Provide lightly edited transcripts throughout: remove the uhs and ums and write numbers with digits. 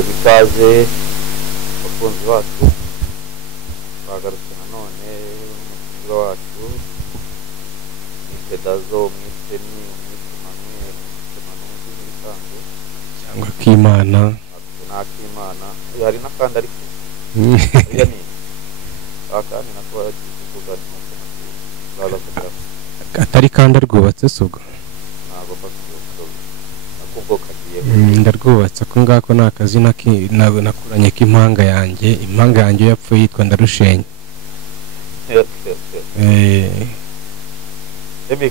ikaze abakunzi bacu bagarutse nanone umutumire wacu mwite Dazo, mwite ni mwite Manuel, mwite Manuel n'ibisanzwe cyangwa Kimana n'Akimana. Hari n'akandi ariko ya ni akandi nako yagize kuvuga nuko baza kugira atari kandi arwubatse sugo ntabwo akubwo kagiye ndarwubatse ko ngako nakazi nakuranye k'impanga yanjye yapfuye yitwa Ndarushenye.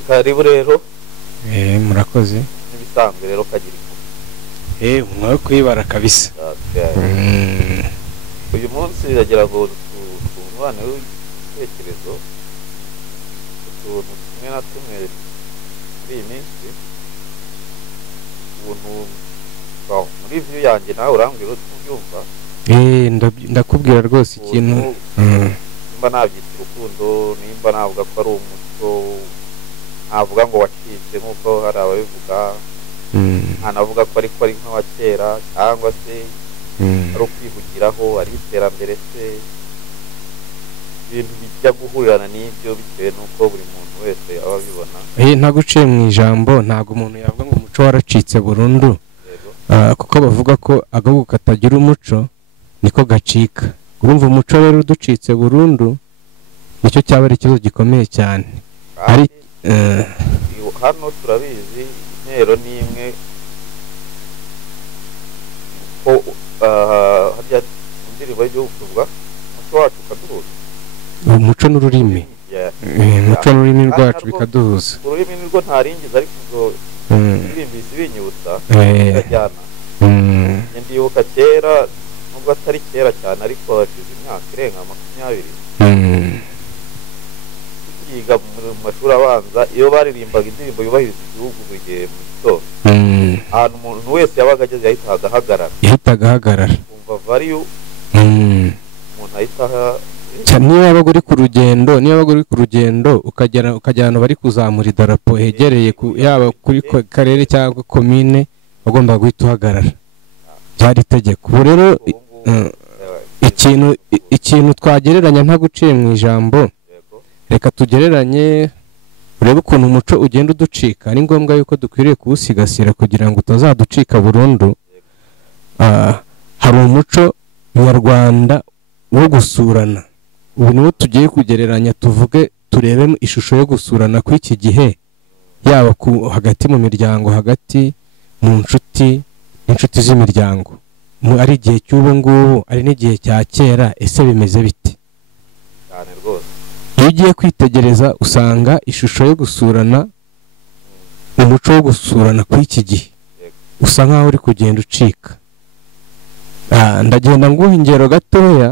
Karibu rero murakoze n'ibisanzwe rero kagira umwe kwibara kabisa. uyu munsi yagira ngo tungwane w'ibitekerezo utuntu tumwe na tumwe muri iyi minsi ubuntu muri view yanjye nawe urambwira ubyumva. Ndakubwira rwose ikintu nimba nabyita urukundo, nimba navuga ko ari umuco, navuga ngo wacitse nk'uko hari ababivuga, ntanavuga ko ariko ari nk'awa kera cyangwa se ari ukwihugiraho, ari iterambere se, ibintu bijya guhurirana n'ibyo bitewe n'uko buri muntu wese aba abibona. ntaguciye mu ijambo, ntabwo umuntu yavuga ngo umuco waracitse burundu, kuko bavuga ko agahugu katagira umuco niko gacika. Urumva umuco rero uducitse burundu nicyo cyaba ari ikibazo gikomeye cyane. Hano turabizi intero n'imwe ko harya indirimbo y'igihugu tuvuga umuco wacu ukaduhuza, umuco n'ururimi umuco n'ururimi rwacu bikaduhuza. ururimi nirwo ntaringiza ariko ngo indirimbo binyibutsa birajyana. ndibuka kera nubwo atari kera cyane ariko hashize imyaka irenga 20 yiga mu mashuri abanza, iyo baririmbaga indirimbo yubahiriza igihugu buri gihe mu gitondo, ahantu umuntu wese yabaga ageze yahitaga ahagarara kumva variyo umuntu ahitaha. niba wabaga uri ku rugendo ukajyana bari kuzamura idarapo hegereye yaba kuri karere cyangwa komine, bagomba guhita uhagarara, byari itegeko. ubu rero ikintu twagereranya nta guciye mu ijambo, reka tugereranye urebe ukuntu umuco ugenda uducika. ari ngombwa yuko dukwiriye kuwusigasira kugira ngo utazaducika burundu. hari umuco nyarwanda wo gusurana, ubu niwo tugiye kugereranya, turebe ishusho yo gusurana kw'iki gihe, yaba hagati mu miryango, hagati mu inshuti z'imiryango, ari igihe cy'ubu ngubu ari n'igihe cya kera. ese bimeze bite? cyane rwose iyo ugiye kwitegereza usanga ishusho yo gusurana, umuco wo gusurana kw'iki gihe usa nkaho uri kugenda ucika. ndagenda nguha ingero gatoya,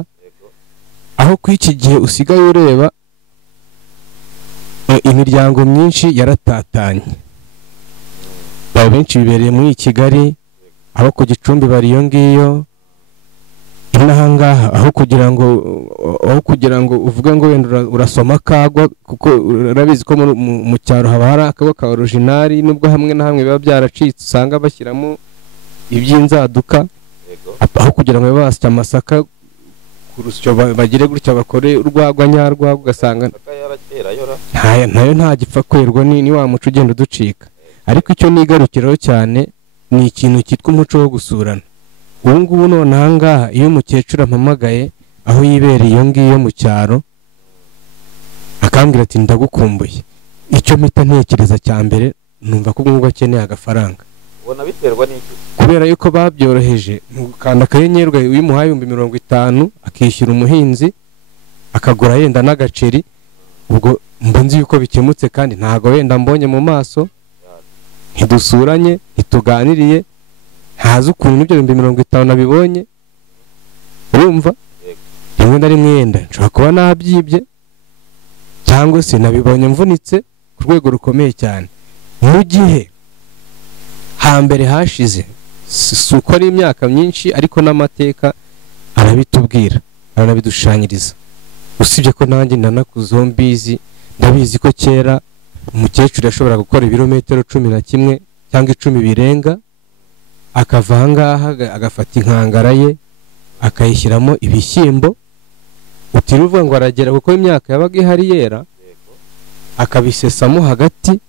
aho kw'iki gihe usigaye ureba imiryango myinshi yaratatanye, benshi bibereye muri Kigali, aho ku Gicumbi bari iyo ngiyo, inahangaha aho kugira ngo uvuge ngo wenda urasoma kagwa, kuko urabizi ko mu cyaro haba hari akagwa ka originali, nubwo hamwe na hamwe biba byaracitse usanga bashyiramo iby'inzaduka, aho kugira ngo basya amasaka kurusyo bagire gutya bakore urwagwa nyarwagwa, ugasanga nayo nta gipfa kwerwa, ni wa muco ugenda uducika. ariko icyo nigarukiraho cyane ni ikintu cyitwa umuco wo gusurana. ubu ngubu none ahangaha iyo umukecuru ampamagaye aho yibereye iyo ngiyo mu cyaro, akambwira ati ndagukumbuye, icyo mpita ntekereza cya mbere numva ko ubwo akeneye agafaranga. ubona biterwa n'iki? kubera yuko babyoroheje, gukanda akanyenyeri uyimuhaye 50 akishyura umuhinzi, akagura yenda n'agaceri, ubwo mba nzi yuko bikemutse, kandi ntago wenda mbonye mu maso, ntidusuranye, ntituganiriye, ntazi ukuntu ibyo 50 nabibonye. urumva rimwe na rimwe yenda nshobora kuba nabyibye, cyangwa se nabibonye mvunitse ku rwego rukomeye cyane. mu gihe hambere hashize, si uko ari imyaka myinshi, ariko n'amateka arabitubwira, aranabidushushanyiriza. usibye ko nanjye nanakuzeho mbizi, ndabizi ko kera umukecuru yashobora gukora ibirometero 11 cyangwa 10 birenga akava ahangaha agafata inkangara ye akayishyiramo ibishyimbo, utiruvuga ngo aragera kuko imyaka yabaga ihari yera, akabisesamo hagati,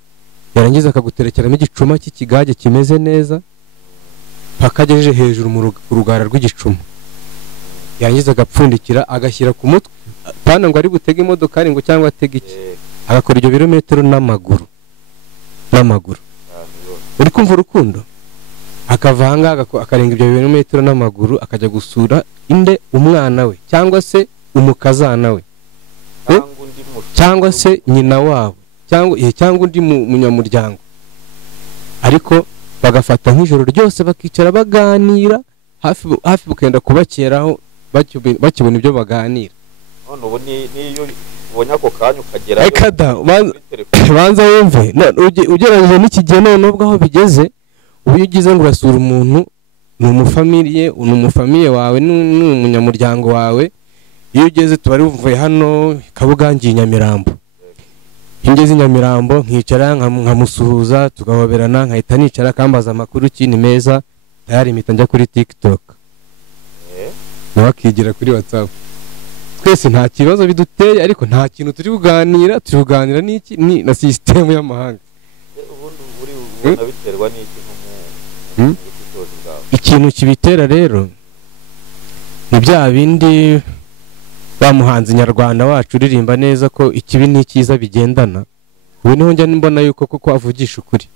yarangiza akaguterekeramo igicuma cy'ikigage kimeze neza paka agejeje hejuru mu rugara rw'igicuma, yarangiza agapfundikira agashyira ku mutwe, pana ngo ari gutega imodoka ngo cyangwa atega iki, agakora ibyo birometero n'amaguru. Uri kumva urukundo? Akava ahangaha akarenga ibyo birometero n'amaguru akajya gusura inde umwana we cyangwa se umukazana we cyangwa se nyina wabo cyangwa undi munyamuryango, ariko bagafata nk'ijoro ryose bakicara baganira hafi bukenda kubakeraho bakibona ibyo baganira. None ubu niyo ubonye ako kanya ukagera banza wumve ugereranyije n'iki gihe none ubwo aho bigeze, ubu iyo ugize ngo urasura umuntu ni umufamiye wawe n'umunyamuryango wawe, iyo ugeze tuba uvuye hano Kabugangi Nyamirambo, ingeze Nyamirambo nkicara nkamusuhuza tugahoberana, nkahita nicara akambaza amakuru kini meza, tayari mpita njya kuri TikTok nawe akigira kuri WhatsApp. Twese nta kibazo biduteye, ariko nta kintu turi kuganira n'iki ni na system y'amahanga. Ubundi uri biterwa n'iki mu ikintu kibitera rero ni bya bindi bamuhanze nyarwanda wacu uririmba neza ko ikibi n'ikiza bigendana. Ubu niho njya mbona yuko koko avugisha ukuri.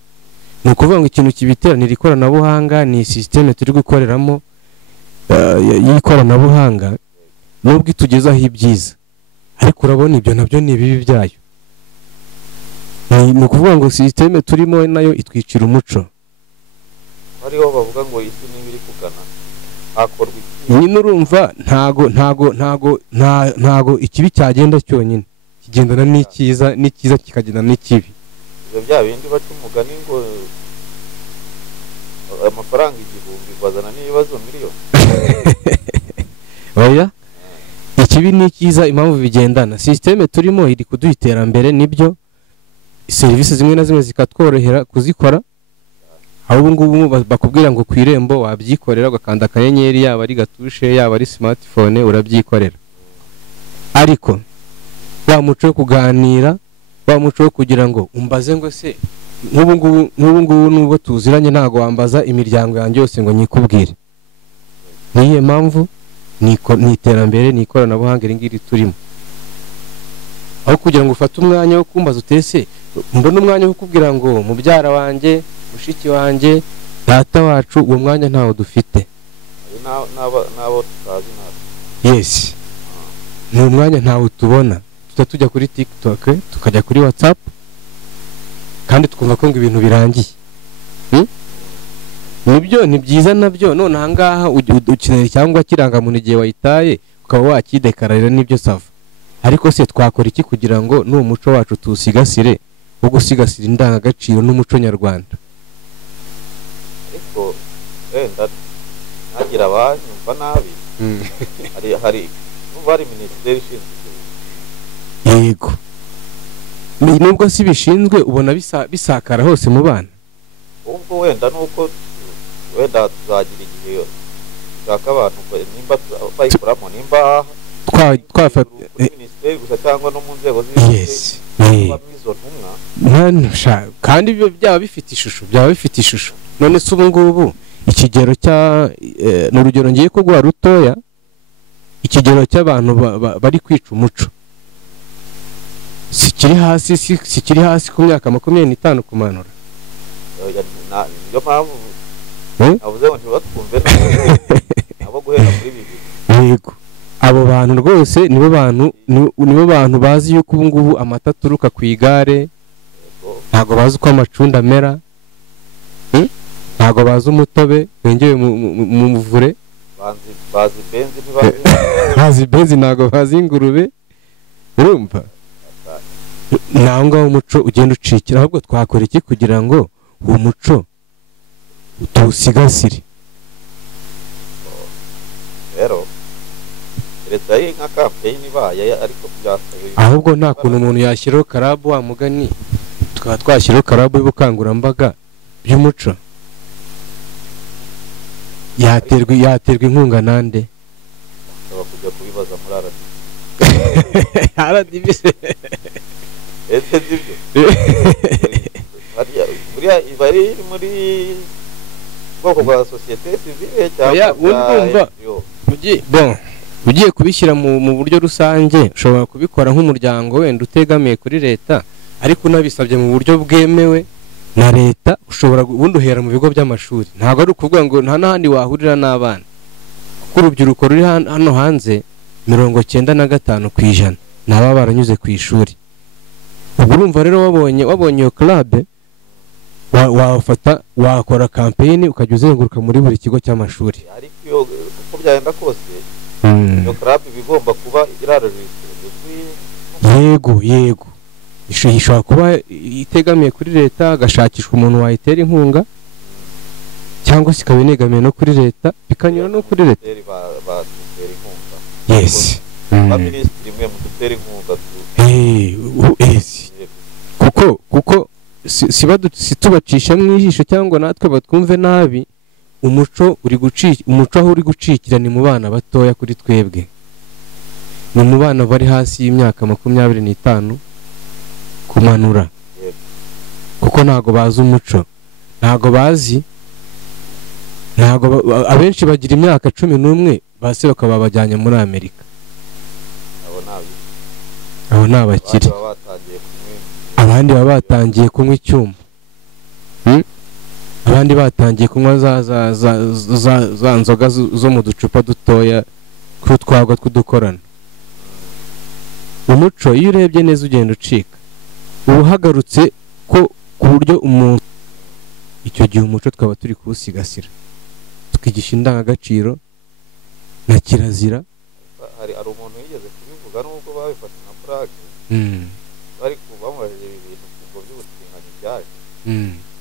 Ni ukuvuga ngo ikintu kibitera ni ikoranabuhanga, ni system turi gukoreramo y'ikoranabuhanga, nubwo itugezaho ibyiza, ariko urabona ibyo nabyo ni ibibi byayo. Ni ukuvuga ngo system turimo nayo itwicira umuco. Hariho bavuga ngo isi n'ibiri kugana hakorwa iki? Nyine urumva ntago ikibi cyagenda cyonyine, kigendana n'ikiza kikagendana n'ikibi. Ibyo bya bindi baca umugani ngo amafaranga 1000 bazana n'ibibazo miliyoni. Oya, ikibi n'ikiza impamvu bigendana. System turimo iri kuduha iterambere, nibyo serivisi zimwe na zimwe zikatworohera kuzikora. Aho ngubu bakubwira ngo ku irembo wabyikorera ugakanda akanyenyeri, yaba ari gatushe yaba ari smartphone urabyikorera. Ariko wa muco wo kuganira, wa muco wo kugira ngo umbaze ngo se nk'ubu ngubu nubwo tuziranye ntago wambaza imiryango yanjye yose ngo nyikubwire. Niye mpamvu ni iterambere, ni ikoranabuhanga ringiri turimo. Aho kugira ngo ufate umwanya wo kumbaza utese mbona umwanya wo kubwira ngo mubyara wanjye, mushiki wanjye, data wacu, uwo mwanya ntawo dufite. Nabo tutazi nabo. Yes. Ni umwanya ntawo tubona. Tujya kuri TikTok, tukajya kuri WhatsApp, kandi tukumva ko ngo ibintu birangiye. Nibyo ni byiza nabyo, none ahangaha ukinera cyangwa kiranga mu gihe wayitaye ukaba wakidekararira nibyo sava. Ariko se twakora iki kugira ngo n'uwo muco wacu tusigasire, wo gusigasira indangagaciro n'umuco nyarwanda? Ariko wenda nagira abanyumva nabi, hari minisiteri ishinzwe. Yego, nubwo si bishinzwe ubona bisakara hose mu bana. Ubwo wenda nuko wenda tuzagira igihe ushaka abantu nimba bayikoramo, nimba twafata minisiteri gusa cyangwa no mu nzego z'izo ntumwa, kandi ibyo byaba bifite ishusho. None se ubu ngubu ikigero n'urugero ngiye kuguha rutoya, ikigero cy'abantu bari kwica umuco sikiri hasi ku myaka 25 kumanura. Niyo mpamvu avuze ngo ntibatwumve nabo guhera muri bibiri. Yego, abo bantu rwose nibo bantu bazi yuko ubu ngubu amata aturuka ku igare, ntago bazi uko amacunda amera, ntago bazi umutobe wengewe mu muvure, bazi benzi ntago bazi ingurube. Urumva naho ngaho umuco ugenda ucikira. Ahubwo twakora iki kugira ngo uwo muco tuwusigasire? Rero leta y'inka campaign ibaye, ariko byasabe ahubwo nta kuntu umuntu yashyiraho karabu wa mugani, twashyiraho karabu y'ubukangurambaga by'umuco. yaterwa inkunga nande ashobora kujya kubibaza muri RDB ese zibyo bari muri bwoko bwa societe civile cyangwa ugiye kubishyira mu buryo rusange ushobora kubikora nk'umuryango wenda utegamiye kuri leta ariko unabisabye mu buryo bwemewe na leta ushobora ubundi uhera mu bigo by'amashuri ntabwo ari ukuvuga ngo nta n'ahandi wahurira n'abana kuko urubyiruko ruri hano hanze 95% ni ababa baranyuze ku ishuri ubwo urumva rero wabonye iyo club wafata wakora campaign ukajya uzenguruka muri buri kigo cy'amashuri ariko uko byagenda kose iyo club bigomba kuba irarejwe yego ishobora kuba itegamiye kuri leta agashakishwa umuntu wayitera inkunga cyangwa se ikaba inegamiye no kuri leta bikanyura no kuri leta yes minisitiri mwe mudutera inkunga kuko si tubacisha mu ijisho cyangwa natwe batwumve nabi umuco aho uri gucikira ni mu bana batoya kuri twebwe ni mu bana bari hasi y'imyaka 25 kumanura kuko ntago bazi umuco ntago abenshi bagira imyaka 11 base bakaba bajyanye muri Amerika abo nabakiri abandi baba batangiye kunywa icyuma abandi batangiye kunywa za nzoga zo mu ducupa dutoya tw'utwagwa tw'udukorano umuco iyo urebye neza ugenda ucika uba uhagarutse ko ku buryo umuntu icyo gihe umuco twaba turi kuwusigasira tukigisha indangagaciro na kirazira hari umuntu yigeze kubivuga nubwo babifata na Prague bari kubamubajije ibintu ngo by'ubutinganyi byaje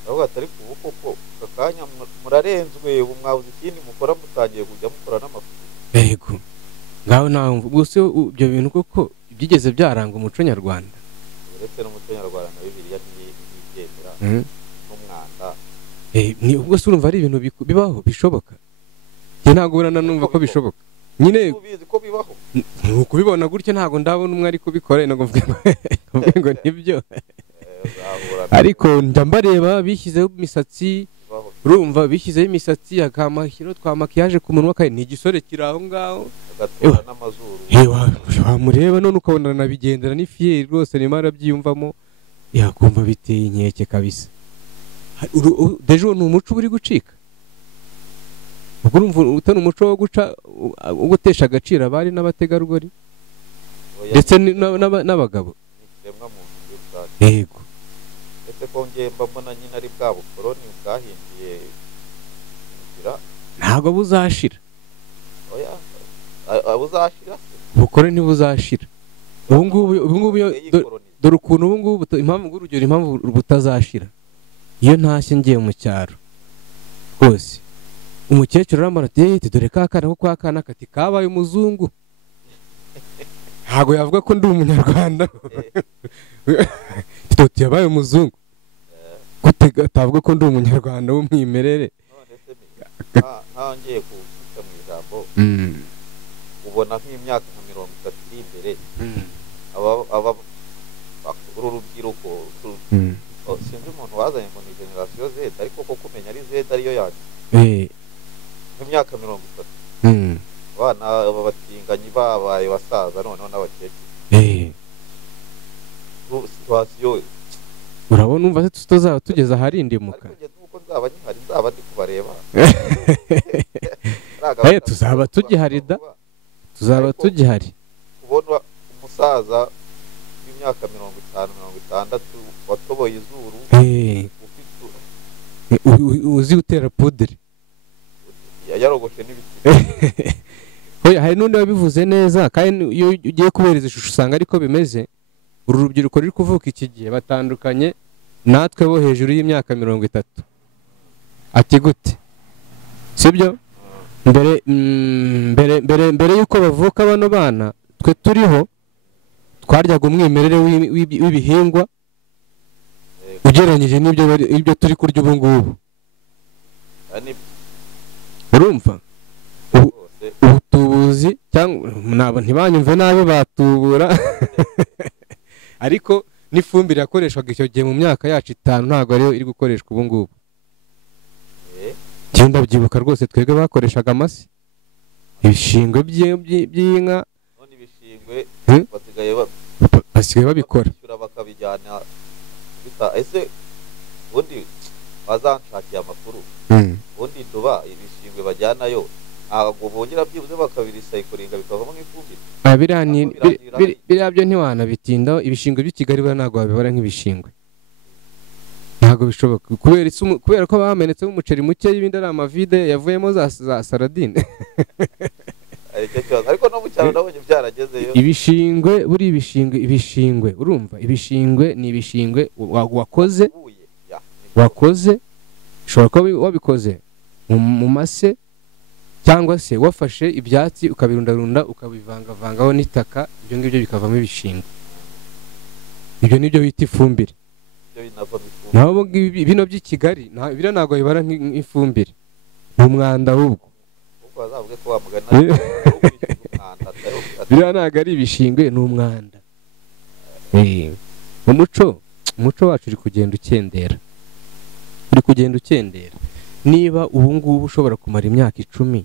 aho atari kubuko ko kakanya murarenzwe ubu mwabuze ikindi mukora mutangiye kujya mukora n'amafuti yego ngaho nawe gusa ibyo bintu koko byigeze byaranga umuco nyarwanda uretse n'umuco nyarwanda na Bibiliya ntiyigendera n'umwanda ni ubwo se urumva ari ibintu bibaho bishoboka njye ntabwo urana numva ko bishoboka nyine ubizi ko bibaho kubibona gutya ntabwo ndabona umwe ari kubikora ngo mvuge ngo nibyo ariko ndambareba bishyizeho imisatsi urumva bishyizeho imisatsi akamashyiro twa makiyaje ku munwa kandi ni igisore kiri aho ngaho agatura n'amazuru wamureba none ukabona nabigendera n'ifiyeri rwose nimo arabyiyumvamo yakumva biteye inkeke kabisa dejo ni umuco uri gucika ubwo urumva utari umuco wo guca wo gutesha agaciro abari n'abategarugori ndetse n'abagabo yego ese ko ngiye mbona nyine ari bwa bukoroni bwahinduye inzira ntabwo buzashira oya buzashira bukoroni ntibuzashira ubu ngubu dore ukuntu ubu ngubu impamvu butazashira iyo ntashye ngiye mu cyaro rwose umukecuru aramara ati dore kakana ko kwakana kati kabaye umuzungu ntago yavuga ko ndi umunyarwanda toti yabaye umuzungu gutega atavuga ko ndi umunyarwanda w'umwimerere ntangiye kuvuga mu ijambo ubona nk'imyaka nka 30 iri imbere aba uru rubyiruko sinzi umuntu wazanye ngo ni generasiyo Z ariko ko kumenya ari Z ariyo yanjye nk'imyaka 30 abana babatinganye babaye basaza noneho n'abakecuru situasiyo urabona umva se tutazaba tugeze aharindimuka nuko nzaba nkihari nzaba ndi kubareba tuzaba tugihari da tuzaba tugihari kubona umusaza w'imyaka 50-60 watoboye izuru uzi gutera puderi yarogoshe n'ibiti hari n'undi wabivuze neza kandi iyo ugiye kubereza ishusho usanga ariko bimeze uru rubyiruko ruri kuvuka iki gihe batandukanye natwe bo hejuru y'imyaka 30 ati gute sibyo mbere yuko bavuka bano bana twe turiho twaryaga umwimerere w'ibihingwa ugereranyije n'ibyo turi kurya ubu ngubu urumva ubutubuzi cyangwa ntibanyumve nabi batubura ariko n'ifumbire yakoreshwaga icyo gihe mu myaka yacu 5 ntabwo ariyo iri gukoreshwa ubu ngubu. Genda byibuka rwose twebwe bakoreshaga amase ibishingwe by'inka none ibishingwe basigaye babikora bakabijyana ese ubundi bazanshakira amakuru ubundi nduba ibishingwe bajyanayo ntabwo bongera byibuze bakabirisayikiringa bikavamo nk'ifumbire. Biriya byo ntiwanabitindaho. Ibishingwe by'i Kigali ntabwo babibara nk'ibishingwe, ntabwo bishoboka kubera ko bamenetsemo umuceri muke y'ibindi ari amavide yavuyemo za saradine. Ariko no mu cyaro nabonye byaragezeyo. Ibishingwe buri ibishingwe urumva ibishingwe ni ibishingwe wakoze ushobora kuba wabikoze mu mase cyangwa se wafashe ibyatsi ukabirundarunda ukabivangavangaho n'itaka, ibyo ngibyo bikavamo ibishingwe. Ibyo nibyo bita ifumbire. Naho bino by'i Kigali bira ntabwo bibara nk'ifumbire, ni umwanda ahubwo. Bira ntabwo ari ibishingwe, ni umwanda. Umuco wacu uri kugenda ukendera. Niba ubu ngubu ushobora kumara imyaka 10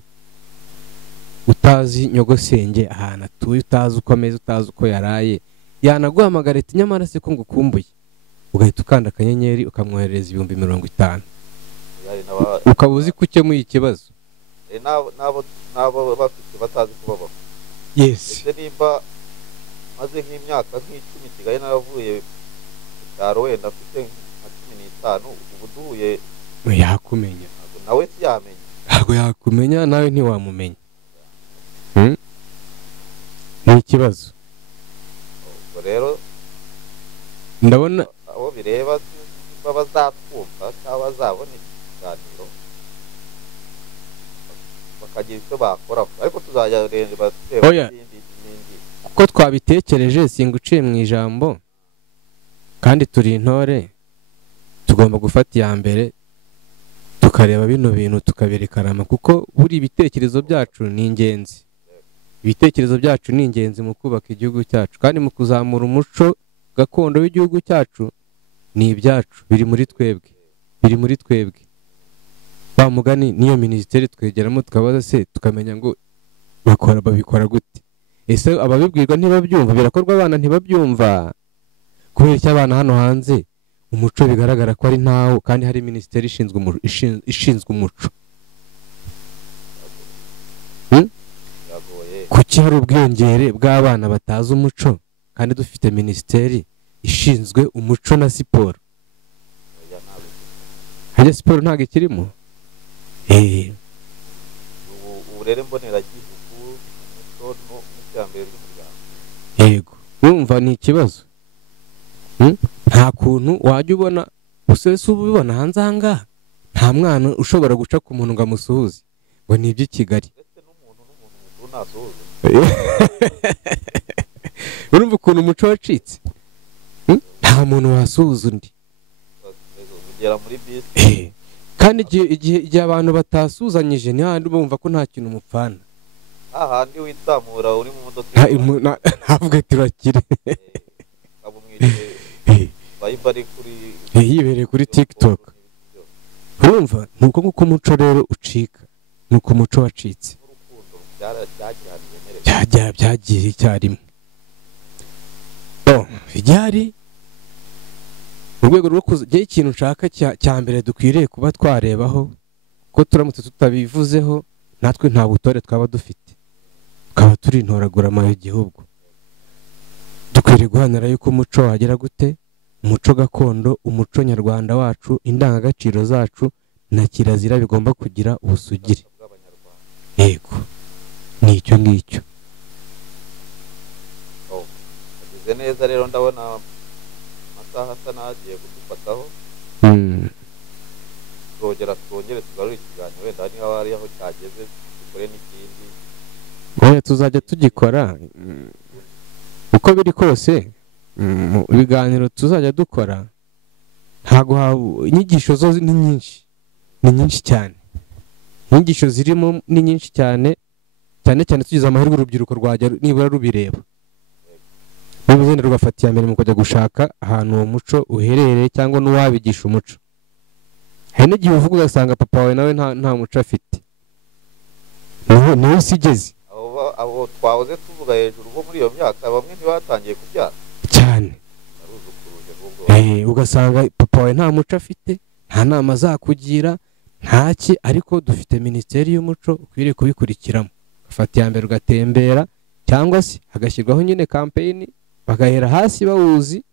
utazi nyogosenge ahantu atuye, utazi uko ameze, utazi uko yaraye, yanaguhamagara ati nyamara se ko ngukumbuye, ugahita ukanda akanyenyeri ukamwoherereza 50. Ukaba uzi ko ukemuye ikibazo. Nabo bafite batazi kubaho. Yes. Nimba maze nk'imyaka nk'icumi Kigali naravuye cyaro wenda afite nka 15 ubu duhuye yakumenya. Nawe siyamenya. Ntabwo yakumenya, nawe ntiwamumenya. Ni ikibazo. Rero ndabona abo bireba bazatwumva cyangwa bazabona ikiganiro bakagira icyo bakora, ariko tuzajya reba kuko twabitekereje singuciye mu ijambo kandi turi intore, tugomba gufata iya mbere tukareba bino bintu tukaberekarama, kuko buri ibitekerezo byacu ni ingenzi. Ibitekerezo byacu ni ingenzi mu kubaka igihugu cyacu kandi mu kuzamura umuco gakondo w'igihugu cyacu. Ni ibyacu, biri muri twebwe. Ba mugani niyo minisiteri twegeramo tukabaza se tukamenya ngo babikora gute. Ese ababibwirwa ntibabyumva, birakorwa abana ntibabyumva, kubera icyo abana hano hanze umuco bigaragara ko ari ntawo, kandi hari minisiteri ishinzwe umuco. Kuki hari ubwiyongere bw'abana batazi umuco kandi dufite minisiteri ishinzwe umuco na siporo? Hajya siporo ntabwo ikirimo. Uburere mboneragihugu, umuco n'iterambere ry'umuryango. Yego, wumva ni ikibazo. Nta kuntu wajya ubona usese ubibona hanze ahangaha, nta mwana ushobora guca ku muntu ngo amusuhuze ngo ni iby'i Kigali. Urumva ukuntu umuco wacitse? Nta muntu wasuhuza undi. Kandi igihe abantu batasuzanyije ni handi bumva ko nta kintu umupfana. Ahandi witamura uri mu modoka ntabwo turakire. Yibereye kuri TikTok. Urumva nuko nguko umuco rero ucika, nuko umuco wacitse. Byagiye icyarimwe. Byari urwego rwo kugira ikintu nshaka cya mbere dukwiriye kuba twarebaho, ko turamutse tutabivuzeho natwe nta butore twaba dufite, tukaba turi intoragurama y'igihugu. Dukwiriye guhanira yuko umuco wagira gute, umuco gakondo, umuco nyarwanda wacu, indangagaciro zacu na kirazira bigomba kugira ubusugire. Yego, ni icyo ngicyo. Agize neza rero, ndabona amasaha asa n'agiye kudufataho. Twongere tugarure ikiganiro, wenda niba hari aho cyageze dukore n'ikindi. Tuzajya tugikora uko biri kose. Mu biganiro tuzajya dukora ntago inyigisho zo ni nyinshi cyane. inyigisho zirimo ni nyinshi cyane cyane cyane tugize amahirwe urubyiruko rwajya nibura rubireba n'ubuzenda rugafata iya mbere mu kujya gushaka ahantu uwo muco uherereye cyangwa n'uwabigisha umuco. hari n'igihe uvuga ugasanga papa wawe nawe nta muco afite niwe sigeze abo twahoze tuvuga hejuru bo muri iyo myaka bamwe ntibatangiye kubyara cyane ugasanga papa wawe nta muco afite, nta nama azakugira ntaki, ariko dufite minisiteri y'umuco ukwiriye kubikurikiramo ugafata iya mbere ugatembera cyangwa se hagashyirwaho nyine kampeyini bagahera hasi bawuzi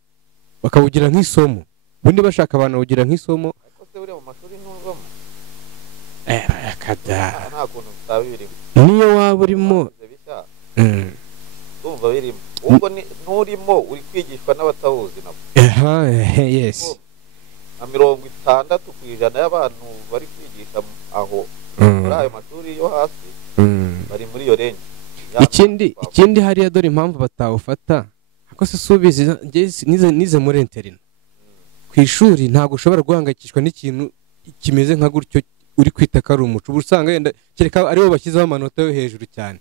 bakawugira nk'isomo, ubundi bashaka abantu bawugira nk'isomo. ariko se uri mu mashuri ntuzamo nta kuntu utabirimo niyo waba urimo umva birimo ubwo nturimo uri kwigishwa n'abatawuzi nabo. Yes na 60% y'abantu bari kwigisha aho muri ayo mashuri yo hasi bari muri iyo range. ikindi hariya dore impamvu batawufata ako se subizi nize muri interina ku ishuri ntabwo ushobora guhangayikishwa n'ikintu kimeze nka gutyo uri kwita ko ari umuco. ubu usanga yenda kereka aribo bashyizeho amanota yo hejuru cyane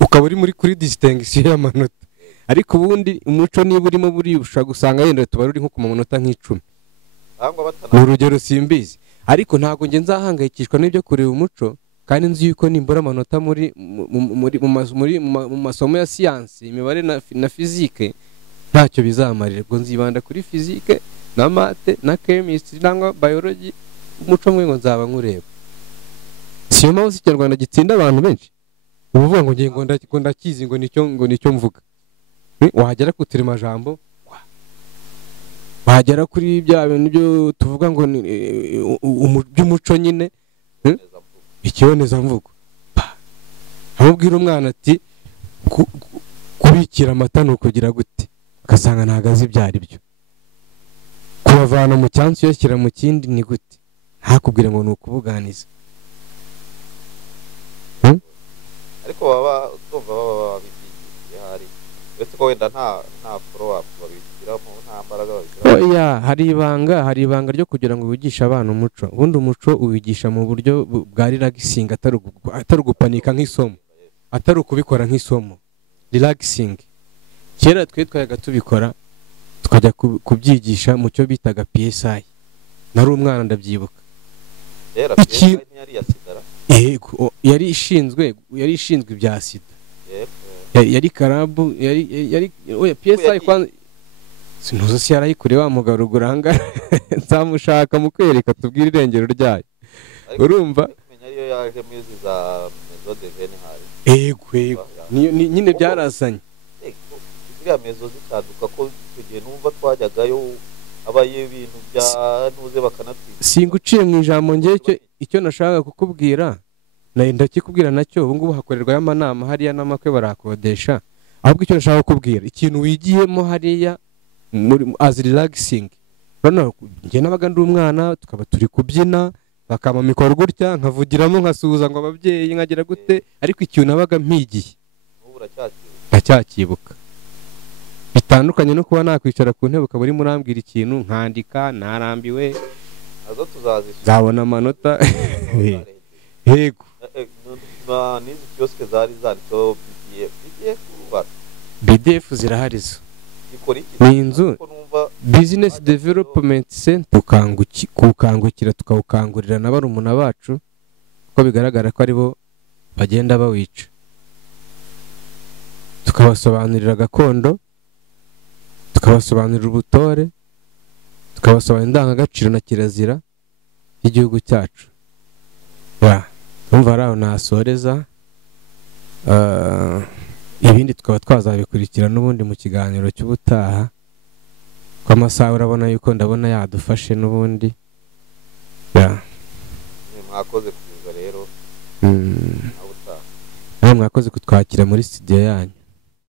ukaba uri muri kuri distinction y'amanota, ariko ubundi umuco niba urimo buri ushaka gusanga yenda tuba ruri nko ku manota nk'icumi mu rugero simbizi, ariko ntabwo nge nzahangayikishwa n'ibyo kureba umuco kandi nzi yuko nimbura amanota mu masomo ya siyansi, imibare na fizike ntacyo bizamarira. ubwo nzibanda kuri fizike na mate na chemistry cyangwa biology, umuco mwe ngo nzaba nkureba. siyo mpamvu ikinyarwanda gitsinda abantu benshi, uvuga ngo ngiye ngo ndakizi ngo nicyo mvuga. wahagera ku turemajambo, wahagera kuri bya bintu byo tuvuga ngo by'umuco nyine ikibonezamvugo. amubwira umwana ati kubikira amata ni ukugira gute, ugasanga ntabwo azi ibyo ari byo. kubavana mu cyansi uyashyira mu kindi ni gute, ntakubwire ngo ni ukubuganiza. ariko baba babigiye hari uretse ko wenda nta follow up babigiramo, nta mbaraga babigiramo. hari ibanga ryo kugira ngo wigishe abana umuco. ubundi umuco uwigisha mu buryo bwa relaxing, atari ugupanika nk'isomo, atari ukubikora nk'isomo. relaxing kera twe twayaga tubikora tukajya kubyigisha mu cyo bitaga PSI. nari umwana ndabyibuka. yari ishinzwe ibya sida. yari karabu yari PSI kwanza sinuzo si yarayikure wa mugarugura hanga nzamushaka mu kwereka tubwire irengero ryayo. urumva ariyo yaje mizi za mezo de vene hari nyine byarazanye iriya mezo zitaduka ko tugiye numva twajyagayo abaye ibintu bya nuze bakanatwiza. singuciye mu ijambo ngiye icyo nashaka kukubwira ndakikubwira nacyo. ubu ngubu hakorerwa y'amanama hariya n'amakwe barakodesha, ahubwo icyo nashaka kukubwira ikintu wigiyemo hariya as relaxing. Bano nge nabaga ndi umwana tukaba turi kubyina bakama mikoro gutya nkavugiramo nkasuhuza ngo ababyeyi nkagira gute, ariko ikintu nabaga mpigiye ndacyakibuka. bitandukanye no kuba nakwicara ku ntebe ukaba uri murambwira ikintu nkandika narambiwe nazo tuzazishyura zabona amanota. yego n'izi kioske zari zanditseho BDF ziraharizo. ni inzu business development center. kukangukira tukawukangurira na barumuna bacu ko bigaragara ko aribo bagenda bawica, tukabasobanurira gakondo, tukabasobanurira ubutore, tukabasobanurira indangagaciro na kirazira y'igihugu cyacu. umva araho nasoreza, ibindi tukaba twazabikurikira n'ubundi mu kiganiro cy'ubutaha. kwa masaha urabona yuko ndabona yadufashe n'ubundi. mwakoze kuza rero mwakoze kutwakira muri studio yanyu.